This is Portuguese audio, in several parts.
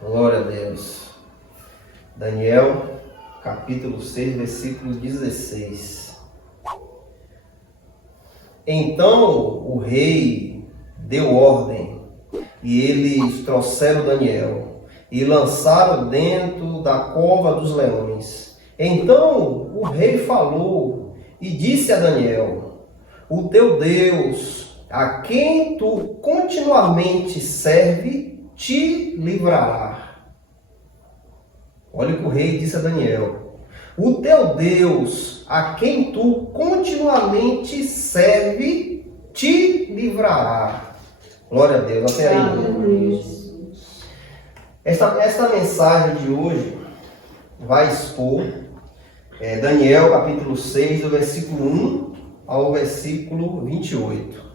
Glória a Deus. Daniel, capítulo 6, versículo 16. Então o rei deu ordem, e eles trouxeram Daniel, e lançaram dentro da cova dos leões. Então o rei falou, e disse a Daniel: o teu Deus, a quem tu continuamente serve, te livrará. Olha o que o rei disse a Daniel: o teu Deus, a quem tu continuamente serve, te livrará. Glória a Deus. Até aí. Esta mensagem de hoje vai expor Daniel capítulo 6, do versículo 1 ao versículo 28.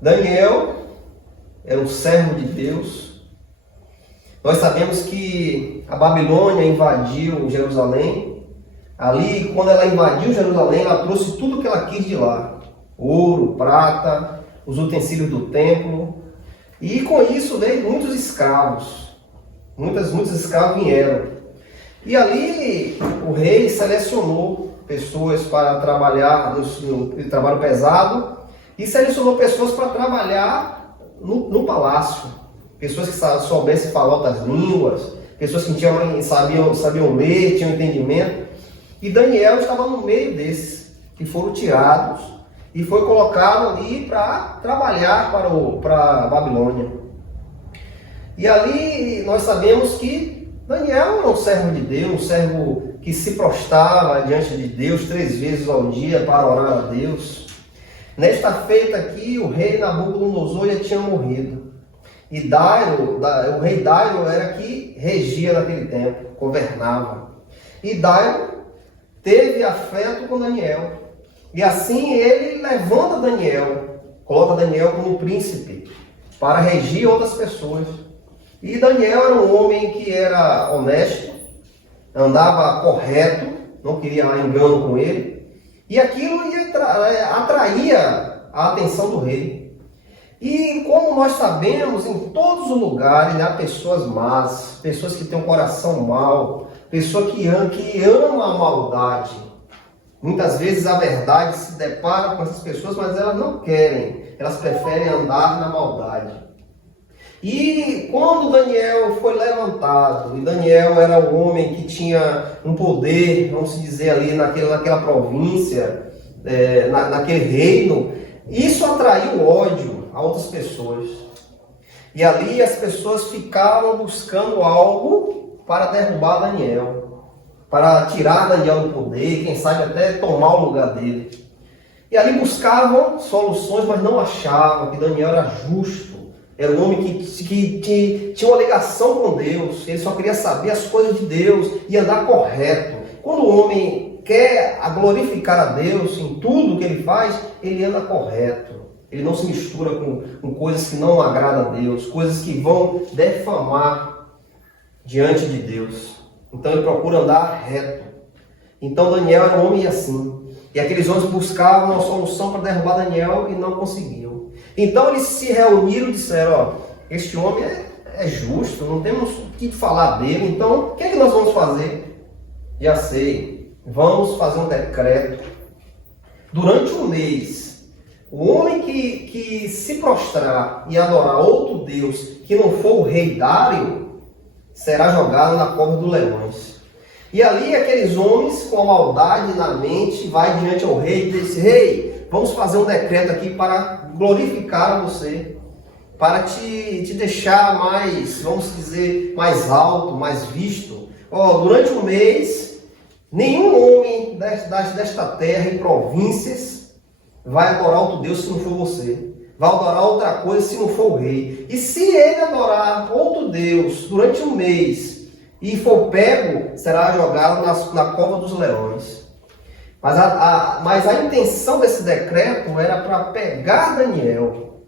Daniel era um servo de Deus. Nós sabemos que a Babilônia invadiu Jerusalém. Ali, quando ela invadiu Jerusalém, ela trouxe tudo que ela quis de lá: ouro, prata, os utensílios do templo. E com isso veio muitos escravos. Muitos escravos vieram. E ali o rei selecionou pessoas para trabalhar no trabalho pesado e selecionou pessoas para trabalhar no palácio. Pessoas que soubessem falar outras línguas, pessoas que sabiam ler, tinham entendimento. E Daniel estava no meio desses, que foram tirados e foi colocado ali para trabalhar para a Babilônia. E ali nós sabemos que Daniel era um servo de Deus, um servo que se prostrava diante de Deus 3 vezes ao dia para orar a Deus. Nesta feita aqui, o rei Nabucodonosor já tinha morrido. E o rei Dario era que regia naquele tempo, governava. E Dario teve afeto com Daniel. E assim ele levanta Daniel, coloca Daniel como príncipe, para regir outras pessoas. E Daniel era um homem que era honesto, andava correto, não queria engano com ele. E aquilo atraía a atenção do rei. E como nós sabemos, em todos os lugares há pessoas más, pessoas que têm um coração mau, pessoas que amam a maldade. Muitas vezes a verdade se depara com essas pessoas, mas elas não querem, elas preferem andar na maldade. E quando Daniel foi levantado, e Daniel era um homem que tinha um poder, vamos dizer ali, naquela província, naquele reino, isso atraiu ódio a outras pessoas. E ali as pessoas ficavam buscando algo para derrubar Daniel, para tirar Daniel do poder, quem sabe até tomar o lugar dele. E ali buscavam soluções, mas não achavam que Daniel era justo. Era um homem que tinha uma ligação com Deus. Ele só queria saber as coisas de Deus e andar correto. Quando o homem quer glorificar a Deus em tudo que ele faz, ele anda correto. Ele não se mistura com coisas que não agradam a Deus, coisas que vão defamar diante de Deus. Então ele procura andar reto. Então Daniel era um homem assim. E aqueles homens buscavam uma solução para derrubar Daniel e não conseguiam. Então eles se reuniram e disseram: este homem é justo, não temos o que falar dele, então o que é que nós vamos fazer? Já sei, vamos fazer um decreto. Durante um mês, o homem que se prostrar e adorar outro Deus que não for o rei Dário, será jogado na cova dos leões. E ali aqueles homens com a maldade na mente vai diante ao rei e diz: rei, vamos fazer um decreto aqui para glorificar você, para te deixar mais, vamos dizer, mais alto, mais visto. Durante um mês, nenhum homem desta terra e províncias vai adorar outro Deus se não for você. Vai adorar outra coisa se não for o rei. E se ele adorar outro Deus durante um mês e for pego, será jogado na cova dos leões. Mas a intenção desse decreto era para pegar Daniel.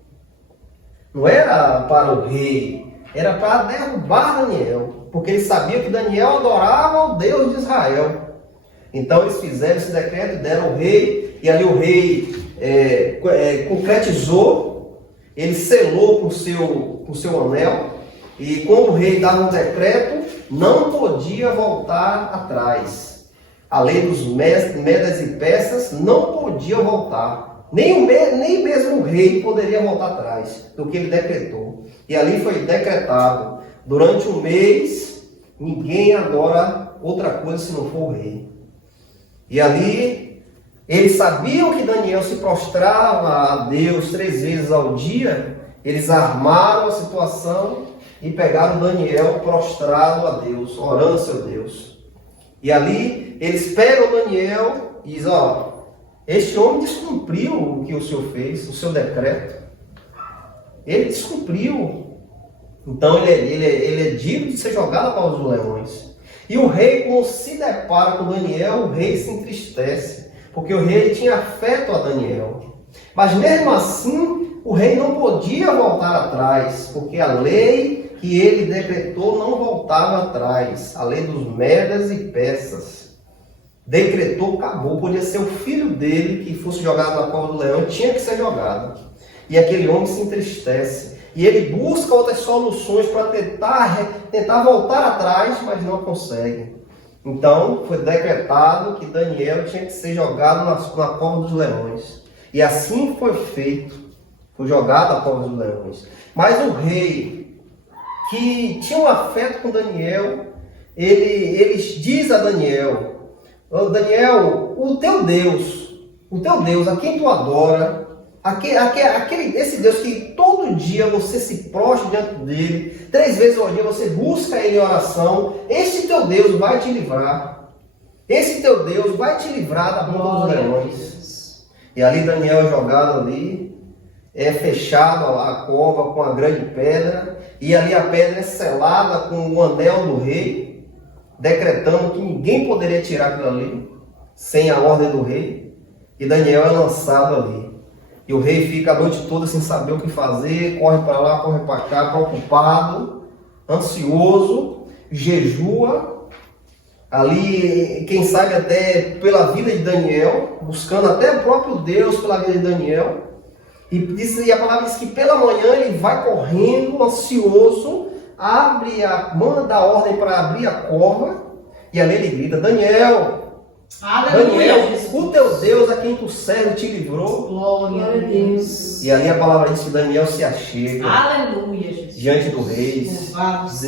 Não era para o rei, era para derrubar Daniel. Porque eles sabiam que Daniel adorava o Deus de Israel. Então eles fizeram esse decreto e deram ao rei. E ali o rei concretizou, ele selou com seu anel. E quando o rei dava um decreto, não podia voltar atrás. A lei dos Medas e Persas não podia voltar. Nem mesmo o rei poderia voltar atrás do que ele decretou. E ali foi decretado: durante um mês, ninguém adora outra coisa se não for o rei. E ali, eles sabiam que Daniel se prostrava a Deus 3 vezes ao dia. Eles armaram a situação e pegaram Daniel prostrado a Deus, orando a seu Deus. E ali, eles pegam Daniel e dizem: este homem descumpriu o que o Senhor fez, o seu decreto. Ele descumpriu. Então ele é digno de ser jogado para os leões. E o rei, quando se depara com Daniel, o rei se entristece, porque o rei tinha afeto a Daniel. Mas mesmo assim, o rei não podia voltar atrás, porque a lei que ele decretou não voltava atrás. A lei dos Medas e Persas. Decretou, acabou. Podia ser o filho dele que fosse jogado na cova do leão, tinha que ser jogado. E aquele homem se entristece. E ele busca outras soluções para tentar voltar atrás, mas não consegue. Então, foi decretado que Daniel tinha que ser jogado na cova dos leões. E assim foi feito. Foi jogado na cova dos leões. Mas o rei, que tinha um afeto com Daniel, ele diz a Daniel: Daniel, o teu Deus, a quem tu adora, esse Deus que todo dia você se prostra diante dele, 3 vezes ao dia você busca ele em oração, esse teu Deus vai te livrar. Esse teu Deus vai te livrar da boca dos leões. E ali Daniel é jogado ali, é fechado a cova com a grande pedra, e ali a pedra é selada com o anel do rei, decretando que ninguém poderia tirar aquilo ali, sem a ordem do rei. E Daniel é lançado ali. E o rei fica a noite toda sem saber o que fazer, corre para lá, corre para cá, preocupado, ansioso, jejua. Ali, quem sabe até pela vida de Daniel, buscando até o próprio Deus pela vida de Daniel. E a palavra diz que pela manhã ele vai correndo, ansioso, manda a ordem para abrir a cova, e ali ele grita: Daniel, Daniel, o teu Deus a quem tu serve te livrou. Glória a Deus. E ali a palavra diz que Daniel se achega. Aleluia, Jesus. Diante do rei.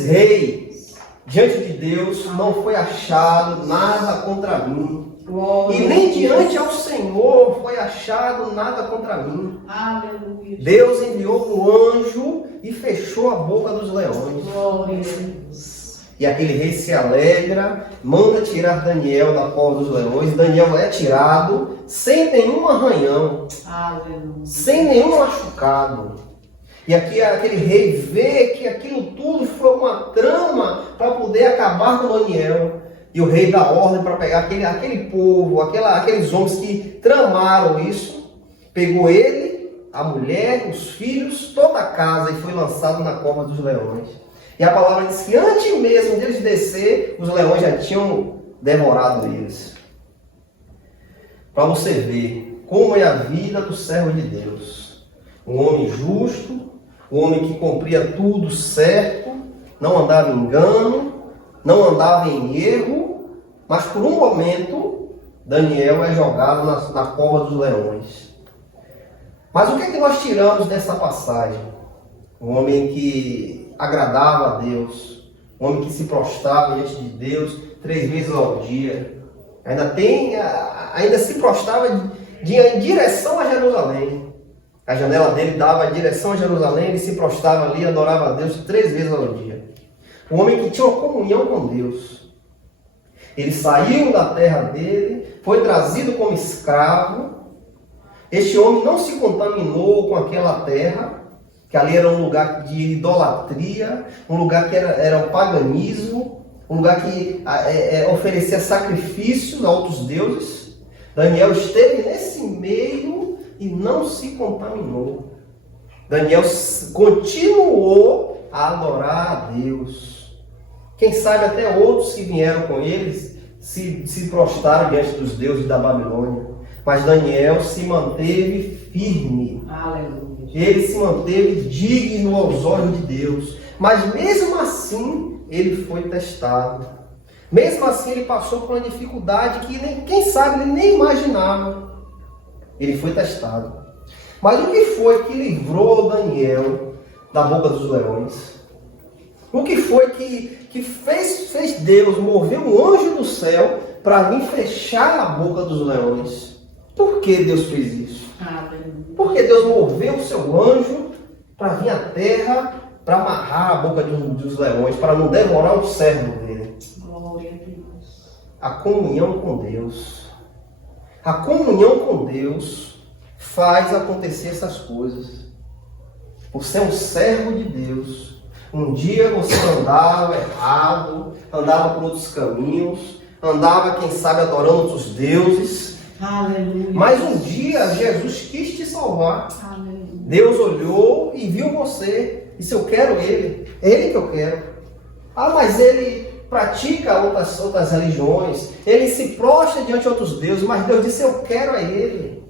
Rei, diante de Deus não foi achado nada contra mim. Glória e nem diante ao Senhor foi achado nada contra mim. Aleluia. Deus enviou um anjo e fechou a boca dos leões. Glória a Deus. E aquele rei se alegra, manda tirar Daniel da cova dos leões. Daniel é tirado sem nenhum arranhão, Aleluia. sem nenhum machucado. E aqui aquele rei vê que aquilo tudo foi uma trama para poder acabar com Daniel. E o rei dá ordem para pegar aquele povo, aqueles homens que tramaram isso. Pegou ele, a mulher, os filhos, toda a casa e foi lançado na cova dos leões. E a palavra diz que antes mesmo deles descer, os leões já tinham devorado eles. Para você ver como é a vida do servo de Deus. Um homem justo, um homem que cumpria tudo certo, não andava em engano, não andava em erro, mas por um momento Daniel é jogado na cova dos leões. Mas o que é que nós tiramos dessa passagem? Um homem que agradava a Deus, um homem que se prostrava diante de Deus 3 vezes ao dia, ainda se prostrava em direção a Jerusalém. A janela dele dava em direção a Jerusalém, ele se prostrava ali e adorava a Deus 3 vezes ao dia. Um homem que tinha uma comunhão com Deus. Ele saiu da terra dele, foi trazido como escravo. Este homem não se contaminou com aquela terra, que ali era um lugar de idolatria, um lugar que era o paganismo, um lugar que oferecia sacrifícios a outros deuses. Daniel esteve nesse meio e não se contaminou. Daniel continuou a adorar a Deus. Quem sabe até outros que vieram com eles se prostraram diante dos deuses da Babilônia. Mas Daniel se manteve firme. Aleluia. Ele se manteve digno aos olhos de Deus. Mas mesmo assim ele foi testado. Mesmo assim ele passou por uma dificuldade que quem sabe ele nem imaginava. Ele foi testado. Mas o que foi que livrou Daniel da boca dos leões? O que foi que fez Deus mover um anjo do céu para vir fechar a boca dos leões? Por que Deus fez isso? Porque Deus moveu o seu anjo para vir à terra, para amarrar a boca dos leões, para não devorar o servo dele. Glória a Deus. A comunhão com Deus. A comunhão com Deus faz acontecer essas coisas. Você é um servo de Deus. Um dia você andava errado, andava por outros caminhos, andava, quem sabe, adorando outros deuses. Aleluia. Mas um dia Jesus quis te salvar. Aleluia. Deus olhou e viu você. E disse, eu quero ele. É ele que eu quero. Ah, mas ele pratica outras religiões. Ele se prostra diante de outros deuses. Mas Deus disse, eu quero a ele.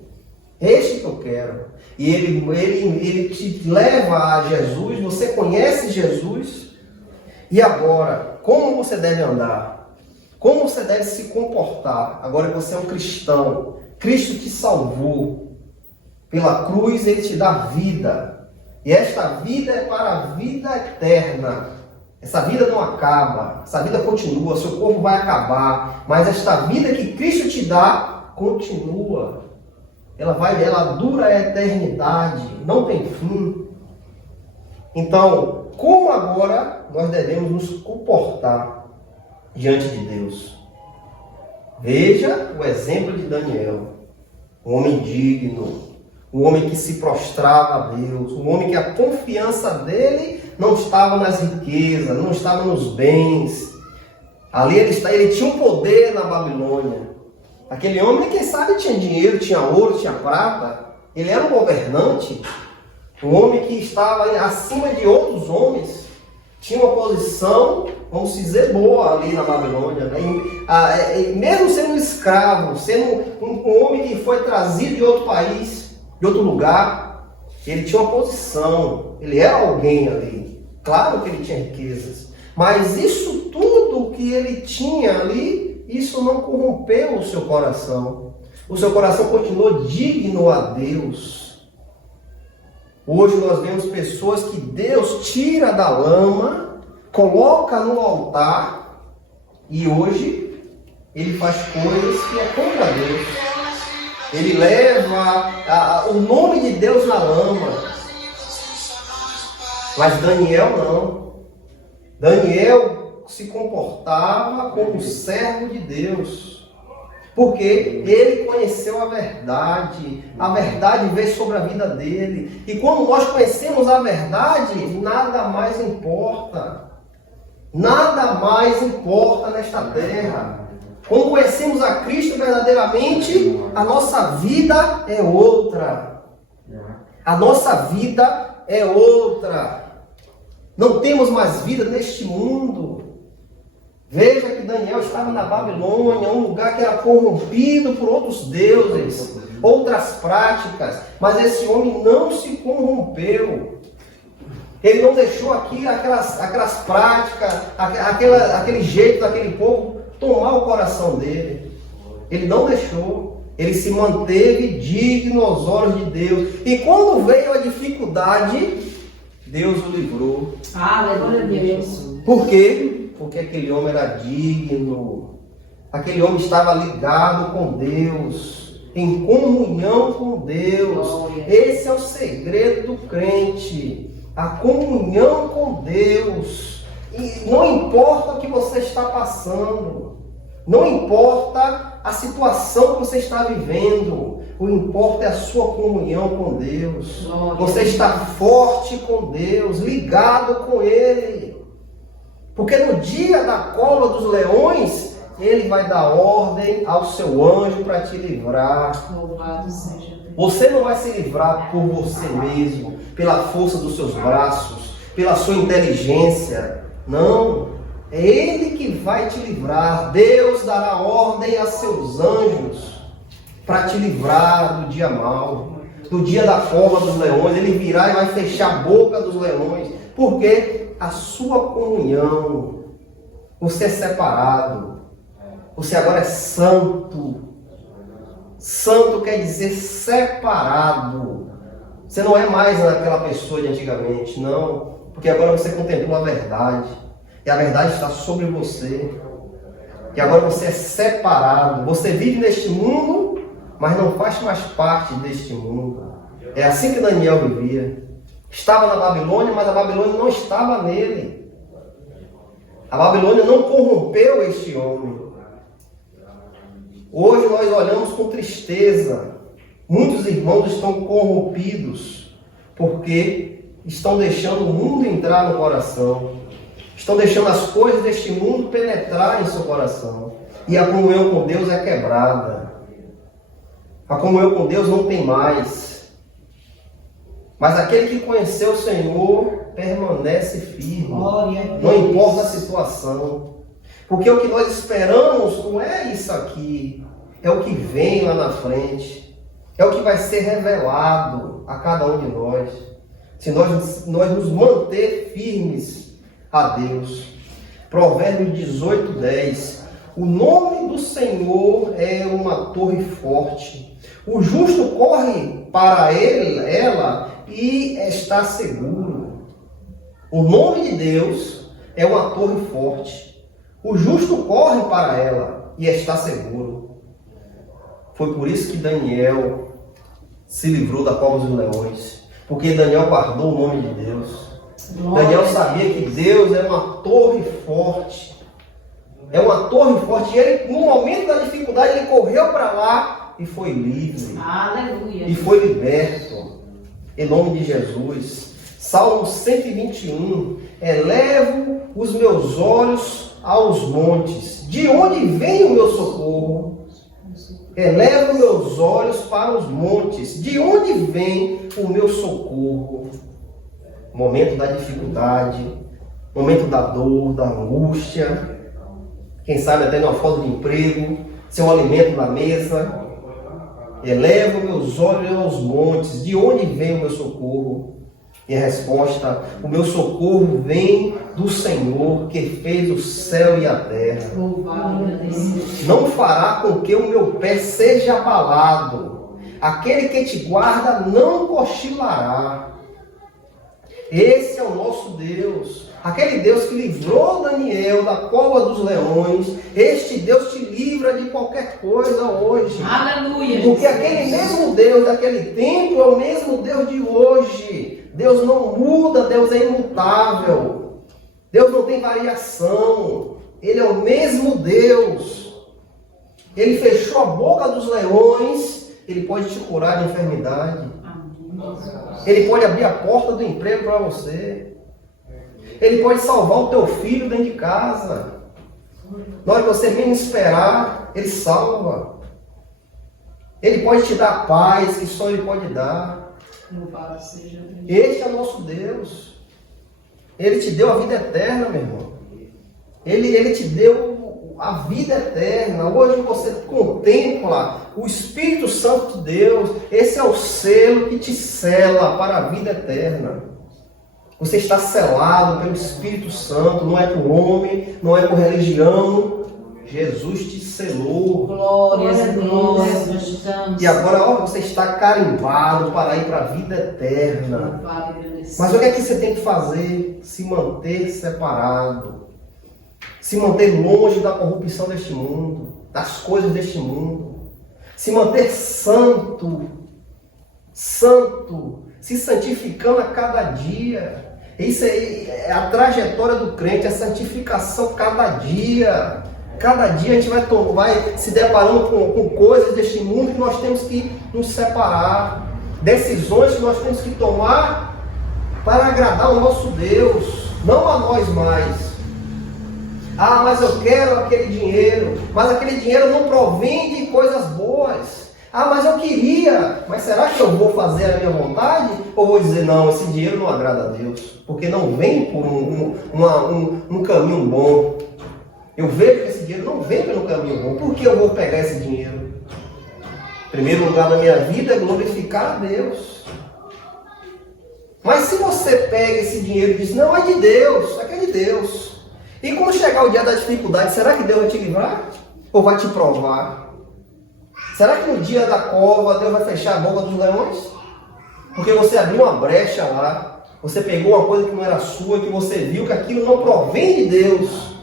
Este que eu quero. E ele te leva a Jesus. Você conhece Jesus. E agora, como você deve andar? Como você deve se comportar? Agora que você é um cristão. Cristo te salvou. Pela cruz ele te dá vida. E esta vida é para a vida eterna. Essa vida não acaba. Essa vida continua. Seu corpo vai acabar. Mas esta vida que Cristo te dá, continua. Ela dura a eternidade. Não tem fim. Então, como agora nós devemos nos comportar diante de Deus? Veja o exemplo de Daniel. Um homem digno. Um homem que se prostrava a Deus. Um homem que a confiança dele não estava nas riquezas, não estava nos bens. Ali ele tinha um poder na Babilônia. Aquele homem, quem sabe, tinha dinheiro, tinha ouro, tinha prata. Ele era um governante. Um homem que estava acima de outros homens. Tinha uma posição, vamos dizer, boa ali na Babilônia. Mesmo sendo um escravo, sendo um homem que foi trazido de outro país, de outro lugar, ele tinha uma posição. Ele era alguém ali. Claro que ele tinha riquezas. Mas isso tudo que ele tinha ali, isso não corrompeu o seu coração. O seu coração continuou digno a Deus. Hoje nós vemos pessoas que Deus tira da lama, coloca no altar, e hoje ele faz coisas que é contra Deus. Ele leva o nome de Deus na lama. Mas Daniel não. Daniel se comportava como servo de Deus. Porque ele conheceu a verdade. A verdade veio sobre a vida dele. E quando nós conhecemos a verdade, nada mais importa. Nada mais importa nesta terra. Quando conhecemos a Cristo verdadeiramente, a nossa vida é outra. A nossa vida é outra. Não temos mais vida neste mundo. Veja que Daniel estava na Babilônia, um lugar que era corrompido por outros deuses, outras práticas. Mas esse homem não se corrompeu. Ele não deixou aqui aquelas práticas, aquele jeito daquele povo tomar o coração dele. Ele não deixou. Ele se manteve digno aos olhos de Deus. E quando veio a dificuldade, Deus o livrou. Aleluia, Deus. Por quê? Porque aquele homem era digno. Aquele homem estava ligado com Deus, em comunhão com Deus. Esse é o segredo do crente. A comunhão com Deus. E não importa o que você está passando. Não importa a situação que você está vivendo. O que importa é a sua comunhão com Deus. Você está forte com Deus, ligado com Ele. Porque no dia da cova dos leões, Ele vai dar ordem ao seu anjo para te livrar. Louvado seja Deus. Você não vai se livrar por você mesmo, pela força dos seus braços, pela sua inteligência. Não. É Ele que vai te livrar. Deus dará ordem a seus anjos para te livrar do dia mau, do dia da cova dos leões. Ele virá e vai fechar a boca dos leões. Por quê? a sua comunhão. Você é separado. Você agora é santo. Santo quer dizer separado. Você não é mais aquela pessoa de antigamente, não. Porque agora você contemplou a verdade. E a verdade está sobre você. E agora você é separado. Você vive neste mundo, mas não faz mais parte deste mundo. É assim que Daniel vivia. Estava na Babilônia, mas a Babilônia não estava nele. A Babilônia não corrompeu este homem. Hoje nós olhamos com tristeza. Muitos irmãos estão corrompidos porque estão deixando o mundo entrar no coração. Estão deixando as coisas deste mundo penetrar em seu coração. E a comunhão com Deus é quebrada. A comunhão com Deus não tem mais. Mas aquele que conheceu o Senhor permanece firme. Não importa a situação. Porque o que nós esperamos não é isso aqui. É o que vem lá na frente. É o que vai ser revelado a cada um de nós. Se nós nos manter firmes a Deus. Provérbios 18:10. O nome do Senhor é uma torre forte. O justo corre para ela e está seguro. O nome de Deus é uma torre forte. O justo corre para ela e está seguro. Foi por isso que Daniel se livrou da cova dos leões. Porque Daniel guardou o nome de Deus. Daniel sabia que Deus é uma torre forte. É uma torre forte. E ele, no momento da dificuldade, ele correu para lá e foi livre. Aleluia. E foi liberto. Em nome de Jesus. Salmo 121. Elevo os meus olhos aos montes. De onde vem o meu socorro? Elevo meus olhos para os montes. De onde vem o meu socorro? Momento da dificuldade, momento da dor, da angústia, quem sabe até numa falta de emprego, seu alimento na mesa. Elevo meus olhos aos montes. De onde vem o meu socorro? E a resposta: o meu socorro vem do Senhor, que fez o céu e a terra. Não fará com que o meu pé seja abalado. Aquele que te guarda não cochilará. Esse é o nosso Deus. Aquele Deus que livrou Daniel da cova dos leões. Este Deus te livra de qualquer coisa hoje. Aleluia. Porque aquele mesmo Deus daquele tempo é o mesmo Deus de hoje. Deus não muda, Deus é imutável. Deus não tem variação. Ele é o mesmo Deus. Ele fechou a boca dos leões. Ele pode te curar de enfermidade. Ele pode abrir a porta do emprego para você. Ele pode salvar o teu filho dentro de casa. Na hora que você menos esperar, Ele salva. Ele pode te dar paz que só Ele pode dar. Este é o nosso Deus. Ele te deu a vida eterna, meu irmão. Ele te deu a vida eterna. Hoje você contempla o Espírito Santo de Deus. Esse é o selo que te sela para a vida eterna. Você está selado pelo Espírito Santo. Não é por homem, não é por religião. Jesus te selou. Glórias a Deus. Nós estamos. E agora você está carimbado para ir para a vida eterna. Mas o que é que você tem que fazer? Se manter separado. Se manter longe da corrupção deste mundo, das coisas deste mundo. Se manter santo, se santificando a cada dia. Isso é a trajetória do crente, a santificação cada dia. Cada dia a gente vai se deparando com coisas deste mundo que nós temos que nos separar. Decisões que nós temos que tomar para agradar o nosso Deus, não a nós mais. Ah, mas eu quero aquele dinheiro, mas aquele dinheiro não provém de coisas boas. Ah, mas eu queria, mas será que eu vou fazer a minha vontade? Ou vou dizer, não, esse dinheiro não agrada a Deus, porque não vem por um caminho bom. Eu vejo que esse dinheiro não vem pelo caminho bom. Por que eu vou pegar esse dinheiro? Em primeiro lugar na minha vida é glorificar a Deus. Mas se você pega esse dinheiro e diz, não, é de Deus, é que é de Deus. E quando chegar o dia da dificuldade, será que Deus vai te livrar? Ou vai te provar? Será que no dia da cova Deus vai fechar a boca dos leões? Porque você abriu uma brecha lá, você pegou uma coisa que não era sua, que você viu que aquilo não provém de Deus.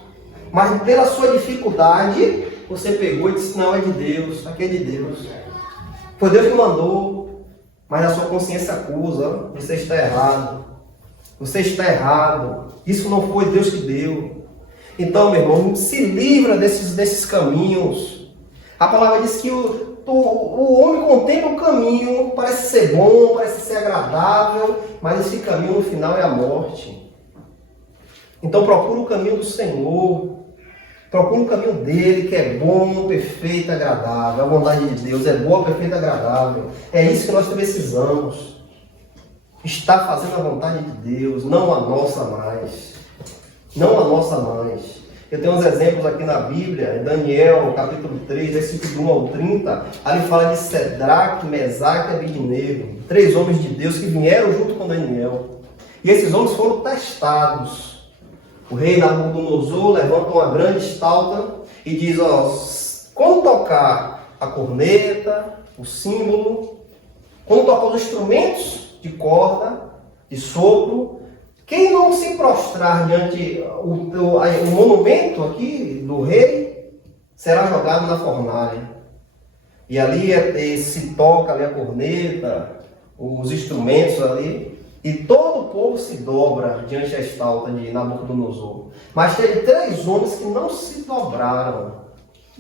Mas pela sua dificuldade, você pegou e disse, não, é de Deus, aqui é de Deus. Foi Deus que mandou, mas a sua consciência acusa, você está errado. Você está errado. Isso não foi Deus que deu. Então, meu irmão, se livra desses caminhos. A palavra diz que o homem contempla o caminho, parece ser bom, parece ser agradável, mas esse caminho no final é a morte. Então procura o caminho do Senhor. Procura o caminho dele, que é bom, perfeito, agradável. A vontade de Deus é boa, perfeita e agradável. É isso que nós precisamos. Estar fazendo a vontade de Deus, não a nossa mais. Não a nossa mais. Eu tenho uns exemplos aqui na Bíblia, em Daniel, capítulo 3, versículo 1 ao 30. Ali fala de Sedraque, Mesaque e Abednego. 3 homens de Deus que vieram junto com Daniel. E esses homens foram testados. O rei Nabucodonosor levanta uma grande estalta e diz, quando tocar a corneta, o símbolo, quando tocar os instrumentos de corda, de sopro, quem não se prostrar diante o monumento aqui do rei, será jogado na fornalha. E ali se toca ali a corneta, os instrumentos ali, e todo o povo se dobra diante da estalta de Nabucodonosor. Mas teve 3 homens que não se dobraram.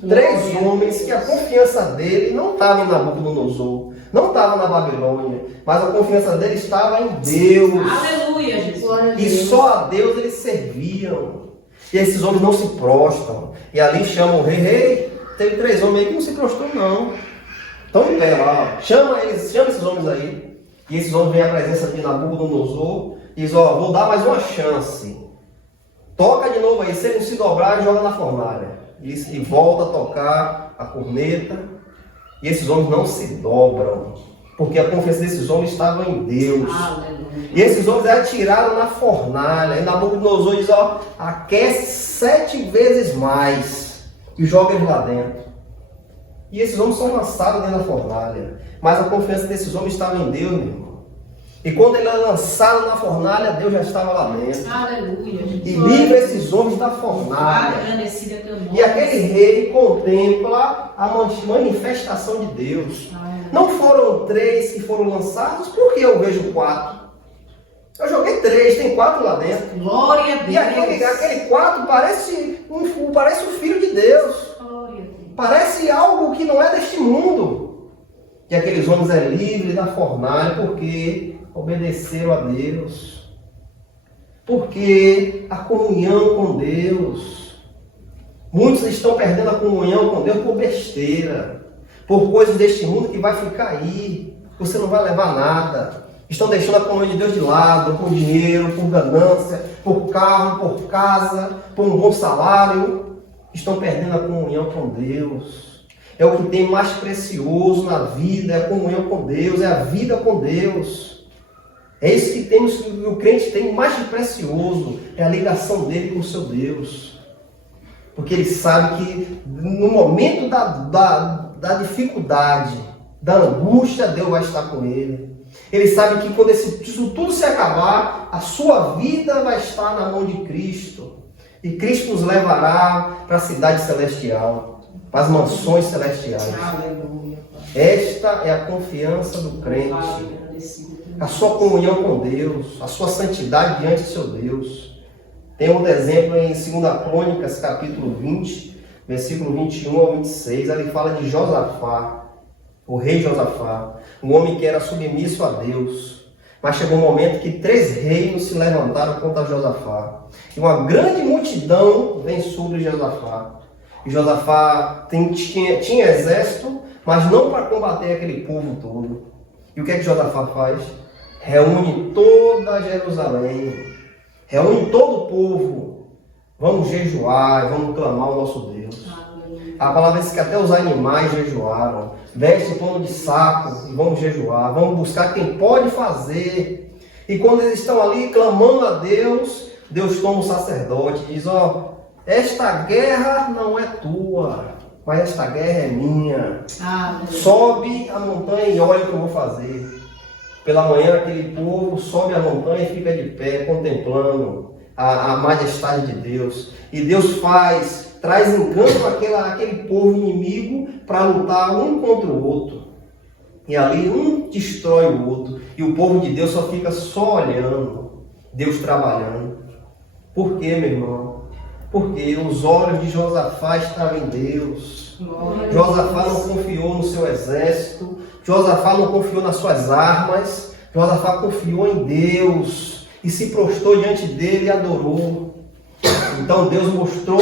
3 homens que a confiança dele não estava em Nabucodonosor, não estava na Babilônia, mas a confiança dele estava em Deus. Aleluia, Jesus. E só a Deus eles serviam. E esses homens não se prostram. E ali chamam o rei, teve 3 homens aí que não se prostrou não. Então em pé lá, chama esses homens aí. E esses homens vêm à presença de Nabucodonosor e diz, vou dar mais uma chance. Toca de novo aí, se ele não se dobrar, joga na fornalha. E volta a tocar a corneta. E esses homens não se dobram, porque a confiança desses homens estava em Deus. Aleluia. E esses homens atiraram na fornalha. E Nabucodonosor diz, aquece 7 vezes mais e joga eles lá dentro. E esses homens são lançados dentro da fornalha. Mas a confiança desses homens estava em Deus, meu irmão. E quando ele é lançado na fornalha, Deus já estava lá dentro. Aleluia, Jesus. E livra esses homens da fornalha. Agradecida teu nome. E aquele rei contempla a manifestação de Deus. Não foram 3 que foram lançados, por que eu vejo 4? Eu joguei 3, tem 4 lá dentro. Glória a Deus. E aquele 4 parece o Filho de Deus. Glória a Deus. Parece algo que não é deste mundo. E aqueles homens é livre da fornalha porque obedeceram a Deus. Porque a comunhão com Deus. Muitos estão perdendo a comunhão com Deus por besteira. Por coisas deste mundo que vai ficar aí. Você não vai levar nada. Estão deixando a comunhão de Deus de lado, por dinheiro, por ganância, por carro, por casa, por um bom salário. Estão perdendo a comunhão com Deus. É o que tem mais precioso na vida, é a comunhão com Deus, é a vida com Deus. É isso que o crente tem mais de precioso, é a ligação dele com o seu Deus. Porque ele sabe que no momento da dificuldade, da angústia, Deus vai estar com ele. Ele sabe que quando isso tudo se acabar, a sua vida vai estar na mão de Cristo. E Cristo nos levará para a cidade celestial. Para as mansões celestiais. Aleluia. Esta é a confiança do crente. A sua comunhão com Deus, a sua santidade diante do seu Deus. Tem um exemplo em 2 Crônicas, capítulo 20, versículo 21 ao 26. Ali fala de Josafá, o rei Josafá, um homem que era submisso a Deus. Mas chegou um momento que 3 reinos se levantaram contra Josafá. E uma grande multidão vem sobre Josafá. E Josafá tinha exército, mas não para combater aquele povo todo. E o que é que Josafá faz? Reúne toda Jerusalém, reúne todo o povo. Vamos jejuar, vamos clamar ao nosso Deus. A palavra diz que até os animais jejuaram. Veste pano de saco e vamos jejuar. Vamos buscar quem pode fazer. E quando eles estão ali clamando a Deus, Deus toma o sacerdote e diz, esta guerra não é tua, mas esta guerra é minha. Sobe a montanha e olha o que eu vou fazer. Pela manhã aquele povo sobe a montanha e fica de pé, contemplando a majestade de Deus. E Deus traz engano àquele povo inimigo para lutar um contra o outro. E ali um destrói o outro. E o povo de Deus só olhando, Deus trabalhando. Por quê, meu irmão? Porque os olhos de Josafá estavam em Deus. Josafá não confiou no seu exército. Josafá não confiou nas suas armas. Josafá confiou em Deus. E se prostrou diante dele e adorou. Então Deus mostrou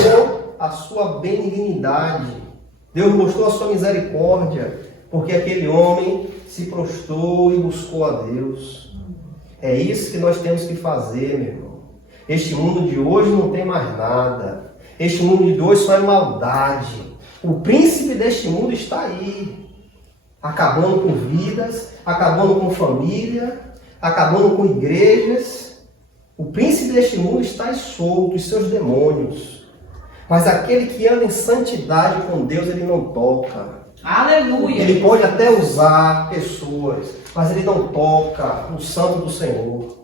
a sua benignidade. Deus mostrou a sua misericórdia. Porque aquele homem se prostrou e buscou a Deus. É isso que nós temos que fazer, meu irmão. Este mundo de hoje não tem mais nada. Este mundo de hoje só é maldade. O príncipe deste mundo está aí. Acabando com vidas, acabando com família, acabando com igrejas. O príncipe deste mundo está aí solto, os seus demônios. Mas aquele que anda em santidade com Deus, ele não toca. Aleluia! Ele pode até usar pessoas, mas ele não toca no santo do Senhor.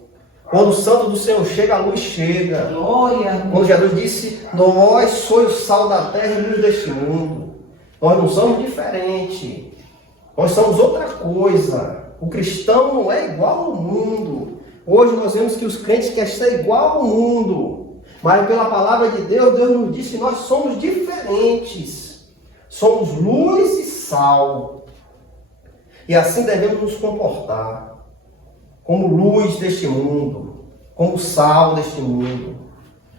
Quando o santo do Senhor chega, a luz chega. Glória! Quando Jesus disse, nós sois o sal da terra e luz deste mundo. Nós não somos diferentes. Nós somos outra coisa. O cristão não é igual ao mundo. Hoje nós vemos que os crentes querem ser igual ao mundo. Mas pela palavra de Deus, Deus nos diz que nós somos diferentes. Somos luz e sal. E assim devemos nos comportar. Como luz deste mundo. Como sal deste mundo.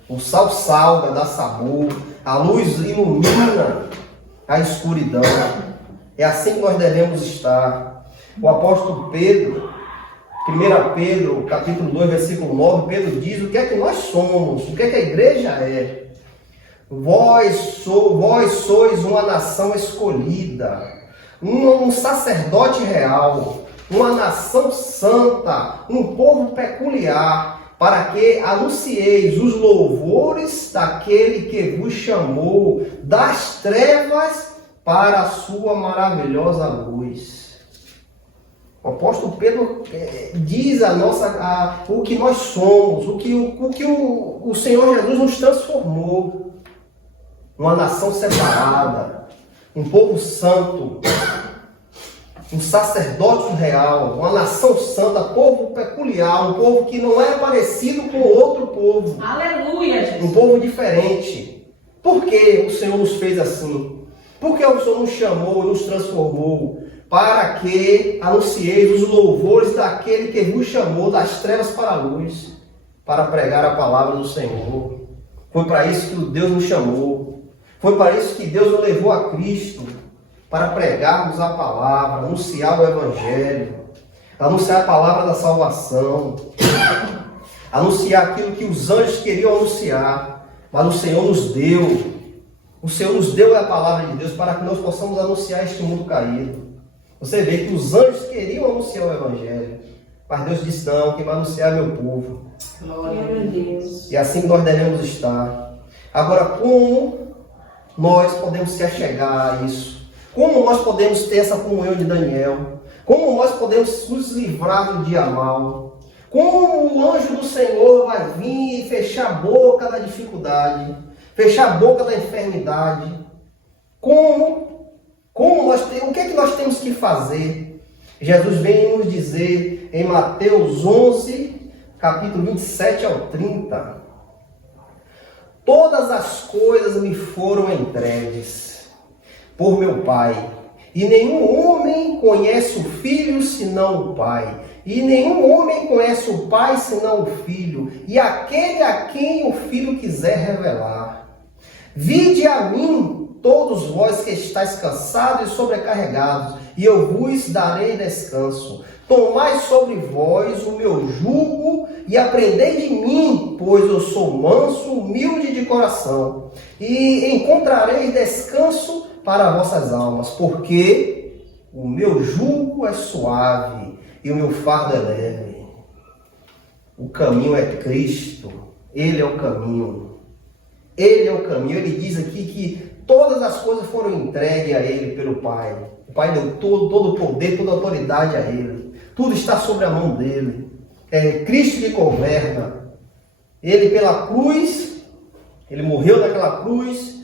O sal salga, dá sabor. A luz ilumina a escuridão. É assim que nós devemos estar. O apóstolo Pedro, 1 Pedro, capítulo 2, versículo 9, Pedro diz o que é que nós somos, o que é que a igreja é. Vós sois uma nação escolhida, um sacerdote real, uma nação santa, um povo peculiar, para que anuncieis os louvores daquele que vos chamou das trevas para a sua maravilhosa luz. O apóstolo Pedro diz o que nós somos, o que o Senhor Jesus nos transformou. Uma nação separada, um povo santo, um sacerdócio real, uma nação santa, povo peculiar, um povo que não é parecido com outro povo. Aleluia, Jesus. Um povo diferente. Por que o Senhor nos fez assim? Por que o Senhor nos chamou e nos transformou? Para que anuncieis os louvores daquele que vos chamou das trevas para a luz, para pregar a palavra do Senhor. Foi para isso que Deus nos chamou. Foi para isso que Deus nos levou a Cristo, para pregarmos a palavra, anunciar o Evangelho, anunciar a palavra da salvação, anunciar aquilo que os anjos queriam anunciar, mas o Senhor nos deu. O Senhor nos deu a palavra de Deus para que nós possamos anunciar este mundo caído. Você vê que os anjos queriam anunciar o Evangelho, mas Deus disse, não, quem vai anunciar é meu povo. Glória a Deus. E assim nós devemos estar. Agora, como nós podemos se achegar a isso? Como nós podemos ter essa comunhão de Daniel? Como nós podemos nos livrar do dia mal? Como o anjo do Senhor vai vir e fechar a boca da dificuldade? Fechar a boca da enfermidade? O que é que nós temos que fazer? Jesus vem nos dizer em Mateus 11, capítulo 27 ao 30. Todas as coisas me foram entregues por meu Pai, e nenhum homem conhece o Filho senão o Pai, e nenhum homem conhece o Pai senão o Filho, e aquele a quem o Filho quiser revelar. Vinde a mim, todos vós que estáis cansados e sobrecarregados, e eu vos darei descanso. Tomai sobre vós o meu jugo e aprendei de mim, pois eu sou manso, humilde de coração, e encontrareis descanso para vossas almas, porque o meu jugo é suave e o meu fardo é leve. O caminho é Cristo. Ele é o caminho. Ele é o caminho. Ele diz aqui que todas as coisas foram entregues a Ele pelo Pai. O Pai deu todo o poder, toda a autoridade a Ele. Tudo está sobre a mão dEle. É Cristo que governa. Ele pela cruz, Ele morreu naquela cruz,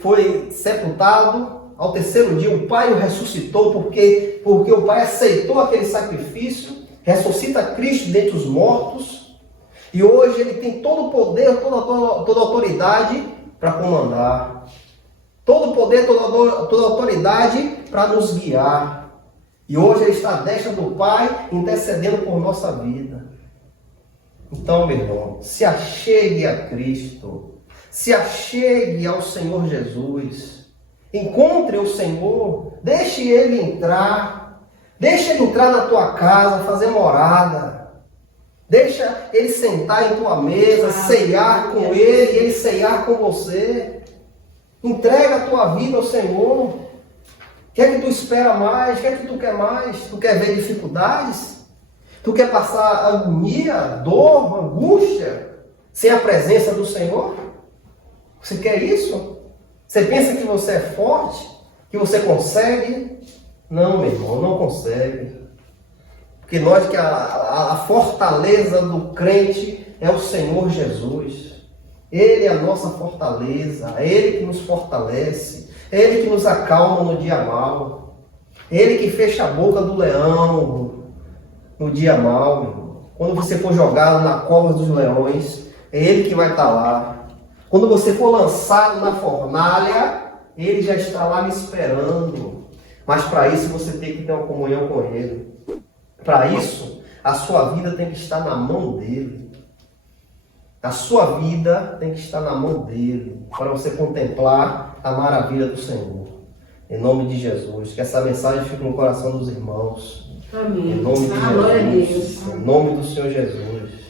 foi sepultado. Ao terceiro dia o Pai o ressuscitou, porque o Pai aceitou aquele sacrifício, ressuscita Cristo dentre os mortos, e hoje Ele tem todo o poder, toda a autoridade para comandar, todo o poder, toda a autoridade para nos guiar, e hoje Ele está à destra do Pai, intercedendo por nossa vida. Então, meu irmão, se achegue a Cristo, se achegue ao Senhor Jesus. Encontre o Senhor, deixe Ele entrar na tua casa, fazer morada, deixa Ele sentar em tua mesa, ceiar com Ele e Ele ceiar com você. Entrega a tua vida ao Senhor. O que é que tu espera mais? O que é que tu quer mais? Tu quer ver dificuldades? Tu quer passar agonia, dor, angústia, sem a presença do Senhor? Você quer isso? Você pensa que você é forte? Que você consegue? Não, meu irmão, não consegue. Porque nós que a fortaleza do crente é o Senhor Jesus. Ele é a nossa fortaleza, é Ele que nos fortalece, é Ele que nos acalma no dia mau, é Ele que fecha a boca do leão no dia mau, meu irmão. Quando você for jogado na cova dos leões, é Ele que vai estar lá. Quando você for lançado na fornalha, Ele já está lá me esperando. Mas para isso você tem que ter uma comunhão com Ele. Para isso, a sua vida tem que estar na mão dEle. A sua vida tem que estar na mão dEle. Para você contemplar a maravilha do Senhor. Em nome de Jesus. Que essa mensagem fique no coração dos irmãos. Amém. Em nome de Glória a Jesus. Deus. Em nome do Senhor Jesus.